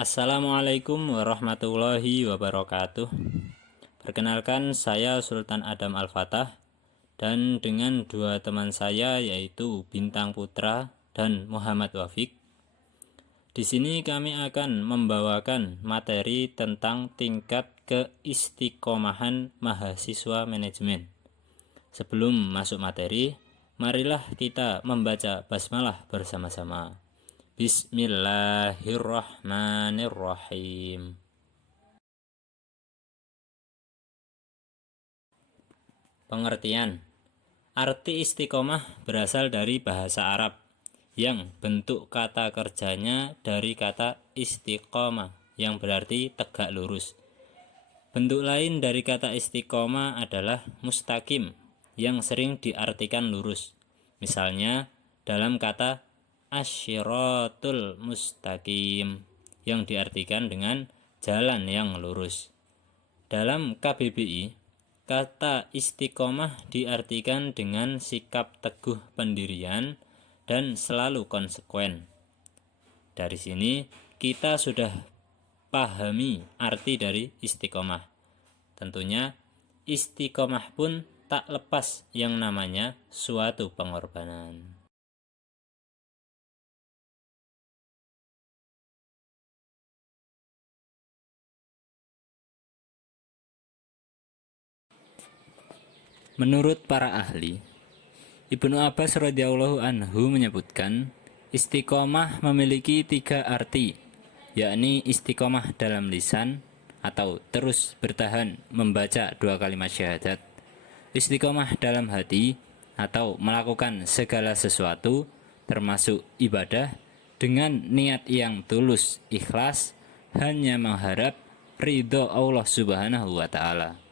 Assalamualaikum warahmatullahi wabarakatuh. Perkenalkan, saya Sultan Adam Al-Fatah dan dengan dua teman saya yaitu Bintang Putra dan Muhammad Wafiq. Di sini kami akan membawakan materi tentang tingkat keistiqomahan mahasiswa manajemen. Sebelum masuk materi, marilah kita membaca basmalah bersama-sama. Bismillahirrahmanirrahim. Pengertian. Arti istiqomah berasal dari bahasa Arab yang bentuk kata kerjanya dari kata istiqomah yang berarti tegak lurus. Bentuk lain dari kata istiqomah adalah mustaqim yang sering diartikan lurus. Misalnya dalam kata asyiratul mustaqim yang diartikan dengan jalan yang lurus. Dalam KBBI, kata istiqomah diartikan dengan sikap teguh pendirian dan selalu konsekuen. Dari sini kita sudah pahami arti dari istiqomah. Tentunya istiqomah pun tak lepas yang namanya suatu pengorbanan. Menurut para ahli, Ibnu Abbas radhiyallahu anhu menyebutkan istiqomah memiliki 3 arti, yakni istiqomah dalam lisan atau terus bertahan membaca 2 kalimat syahadat, istiqomah dalam hati atau melakukan segala sesuatu termasuk ibadah dengan niat yang tulus, ikhlas, hanya mengharap ridho Allah Subhanahu wa Ta'ala.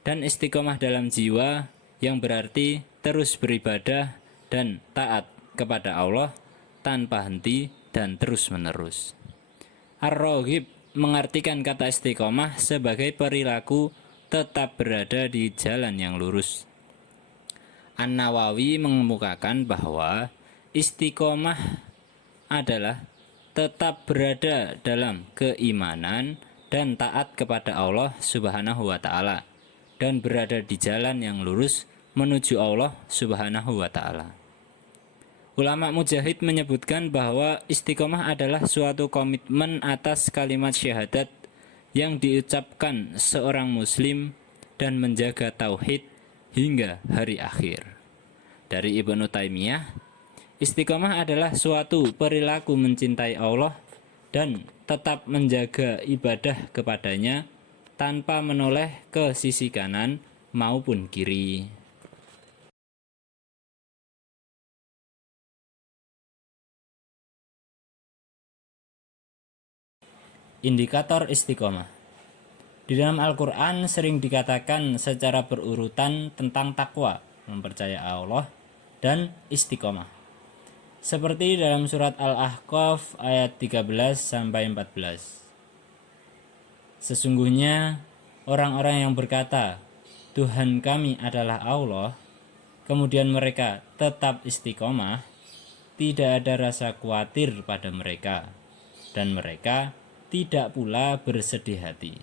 Dan istiqomah dalam jiwa yang berarti terus beribadah dan taat kepada Allah tanpa henti dan terus-menerus. Ar-Raghib mengartikan kata istiqomah sebagai perilaku tetap berada di jalan yang lurus. An-Nawawi mengemukakan bahwa istiqomah adalah tetap berada dalam keimanan dan taat kepada Allah Subhanahu wa Ta'ala dan berada di jalan yang lurus menuju Allah Subhanahu wa Ta'ala. Ulama mujahid menyebutkan bahwa istiqomah adalah suatu komitmen atas kalimat syahadat yang diucapkan seorang muslim dan menjaga tauhid hingga hari akhir. Dari Ibnu Taimiyah, istiqomah adalah suatu perilaku mencintai Allah dan tetap menjaga ibadah kepadanya tanpa menoleh ke sisi kanan maupun kiri. Indikator istiqomah. Di dalam Al-Quran sering dikatakan secara berurutan tentang takwa, mempercayai Allah, dan istiqomah. Seperti dalam surat Al-Ahqaf ayat 13-14. Sesungguhnya orang-orang yang berkata, Tuhan kami adalah Allah, kemudian mereka tetap istiqomah, tidak ada rasa khawatir pada mereka, dan mereka tidak pula bersedih hati.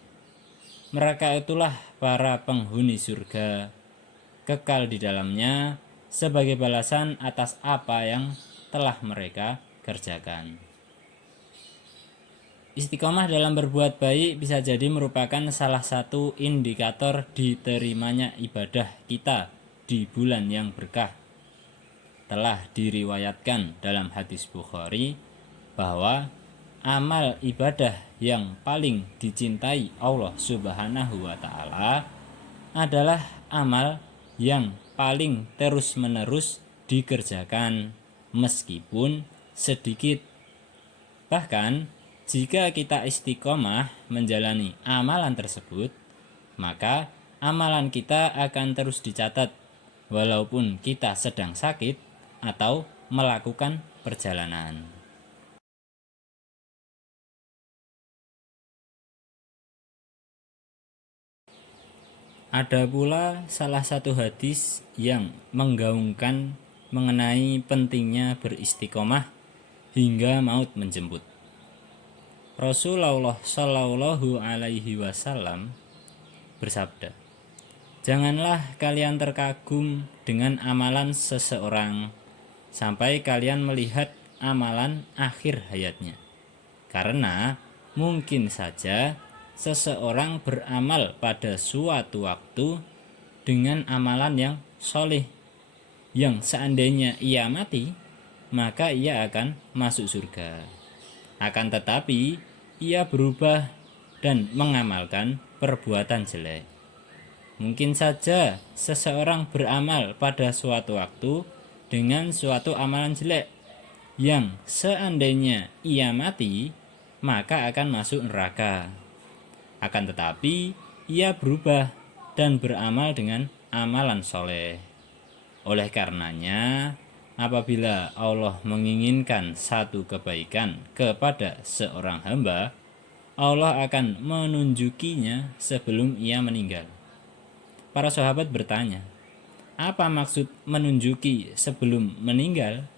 Mereka itulah para penghuni surga, kekal di dalamnya sebagai balasan atas apa yang telah mereka kerjakan. Istiqomah dalam berbuat baik bisa jadi merupakan salah satu indikator diterimanya ibadah kita di bulan yang berkah. Telah diriwayatkan dalam hadis Bukhari bahwa amal ibadah yang paling dicintai Allah Subhanahu wa Ta'ala adalah amal yang paling terus-menerus dikerjakan meskipun sedikit. Bahkan jika kita istiqomah menjalani amalan tersebut, maka amalan kita akan terus dicatat walaupun kita sedang sakit atau melakukan perjalanan. Ada pula salah satu hadis yang menggaungkan mengenai pentingnya beristiqomah hingga maut menjemput. Rasulullah Shallallahu Alaihi Wasallam bersabda, "Janganlah kalian terkagum dengan amalan seseorang sampai kalian melihat amalan akhir hayatnya, karena mungkin saja seseorang beramal pada suatu waktu dengan amalan yang soleh, yang seandainya ia mati, maka ia akan masuk surga. Akan tetapi, ia berubah dan mengamalkan perbuatan jelek. Mungkin saja seseorang beramal pada suatu waktu dengan suatu amalan jelek, yang seandainya ia mati, maka akan masuk neraka. Akan tetapi, ia berubah dan beramal dengan amalan soleh. Oleh karenanya, apabila Allah menginginkan satu kebaikan kepada seorang hamba, Allah akan menunjukinya sebelum ia meninggal." Para sahabat bertanya, "Apa maksud menunjuki sebelum meninggal?"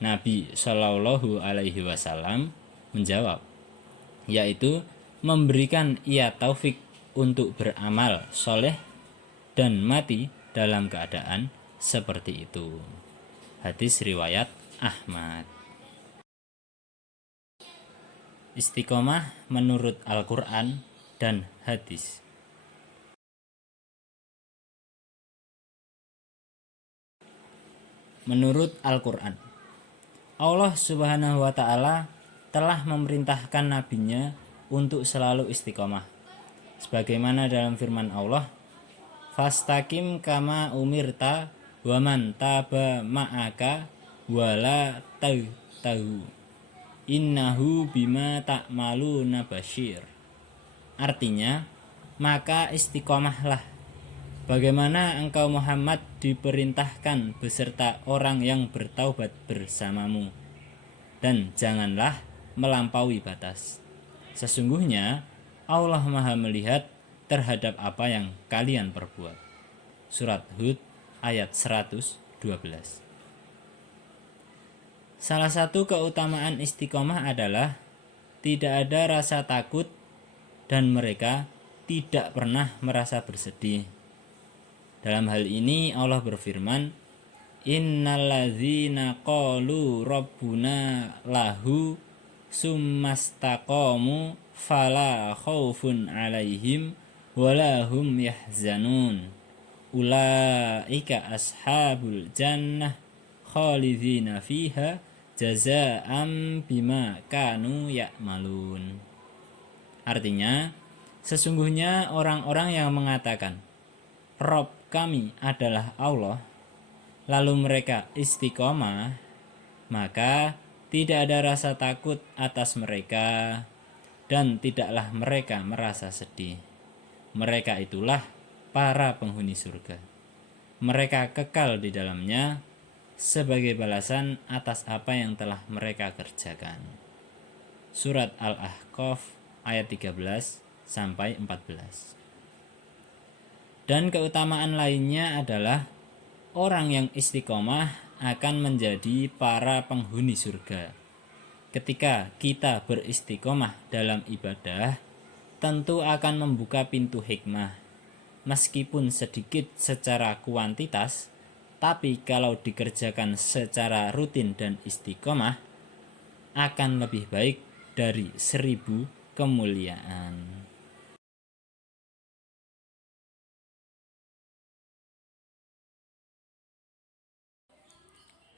Nabi Shallallahu Alaihi Wasallam menjawab, yaitu memberikan ia taufik untuk beramal soleh dan mati dalam keadaan seperti itu. Hadis riwayat Ahmad. Istiqomah menurut Al-Quran dan hadis. Menurut Al-Quran, Allah Subhanahu wa Ta'ala telah memerintahkan nabinya untuk selalu istiqomah, sebagaimana dalam firman Allah, "Fastaqim kama umirta wa man taba ma'aka wala tahu innahu bima ta'maluna basyir." Artinya, maka istiqomahlah bagaimana engkau Muhammad diperintahkan beserta orang yang bertaubat bersamamu, dan janganlah melampaui batas. Sesungguhnya Allah Maha melihat terhadap apa yang kalian perbuat. Surat Hud ayat 112. Salah satu keutamaan istiqomah adalah tidak ada rasa takut dan mereka tidak pernah merasa bersedih. Dalam hal ini Allah berfirman, "Innalladzina qalu rabbuna lahu summastaqamu fala khaufun 'alaihim wala hum yahzanun ulaika ashabul jannah khalidina fiha jazaa'an bima kanu ya'malun." Artinya, sesungguhnya orang-orang yang mengatakan Rob kami adalah Allah, lalu mereka istiqomah, maka tidak ada rasa takut atas mereka dan tidaklah mereka merasa sedih. Mereka itulah para penghuni surga. Mereka kekal di dalamnya sebagai balasan atas apa yang telah mereka kerjakan. Surat Al-Ahqaf ayat 13 sampai 14. Dan keutamaan lainnya adalah orang yang istiqomah akan menjadi para penghuni surga. Ketika kita beristiqomah dalam ibadah, tentu akan membuka pintu hikmah. Meskipun sedikit secara kuantitas, tapi kalau dikerjakan secara rutin dan istiqomah, akan lebih baik dari 1000 kemuliaan.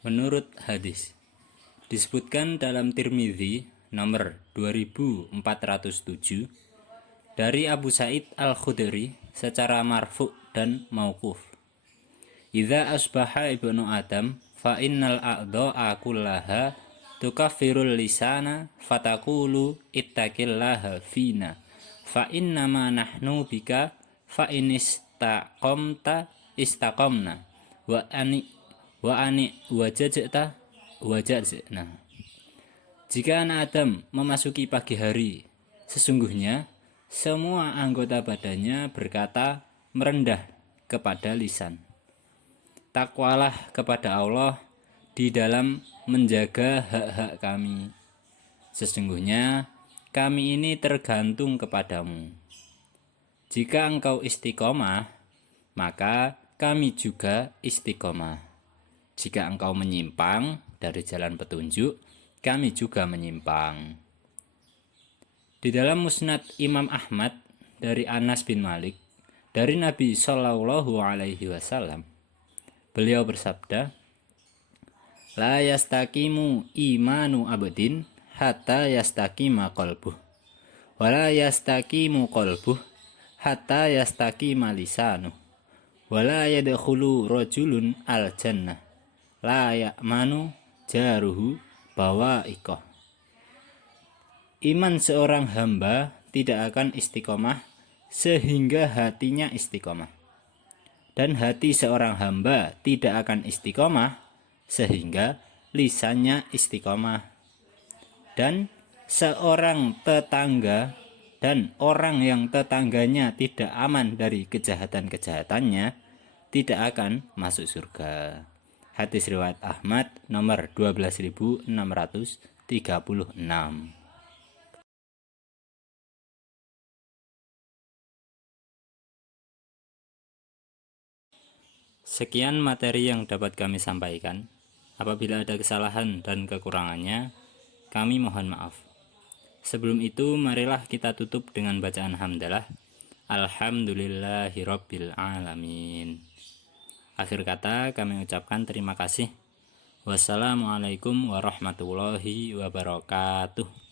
Menurut hadis, disebutkan dalam Tirmidzi nomor 2407 dari Abu Sa'id Al-Khudri secara marfu' dan mauquf, "Idza asbaha ibnu Adam fa innal a'dha'a kullaha tukaffirul lisana fataqulu ittaqillaha fina fa innama nahnu bika fa in istaqamta istaqamna wa ani wajazna." Jika anak Adam memasuki pagi hari, sesungguhnya semua anggota badannya berkata merendah kepada lisan, "Takwalah kepada Allah di dalam menjaga hak-hak kami. Sesungguhnya kami ini tergantung kepadamu. Jika engkau istiqomah, maka kami juga istiqomah. Jika engkau menyimpang dari jalan petunjuk, kami juga menyimpang. Di dalam Musnad Imam Ahmad dari Anas bin Malik, dari Nabi Shallallahu Alaihi Wasallam, beliau bersabda, La yastaqimu imanu abdin hatta yastaqima qalbuh, wala yastaqimu qalbuh hatta yastaqima lisanuh, wala yadkhulu rajulun al jannah la ya'manu jaruhu bawa'iqah. Iman seorang hamba tidak akan istiqomah sehingga hatinya istiqomah, dan hati seorang hamba tidak akan istiqomah sehingga lisannya istiqomah. Dan seorang tetangga dan orang yang tetangganya tidak aman dari kejahatan-kejahatannya tidak akan masuk surga. Hadis riwayat Ahmad nomor 12.636. Sekian materi yang dapat kami sampaikan. Apabila ada kesalahan dan kekurangannya, kami mohon maaf. Sebelum itu, marilah kita tutup dengan bacaan hamdalah. Alhamdulillahirabbil alamin. Akhir kata kami ucapkan terima kasih. Wassalamualaikum warahmatullahi wabarakatuh.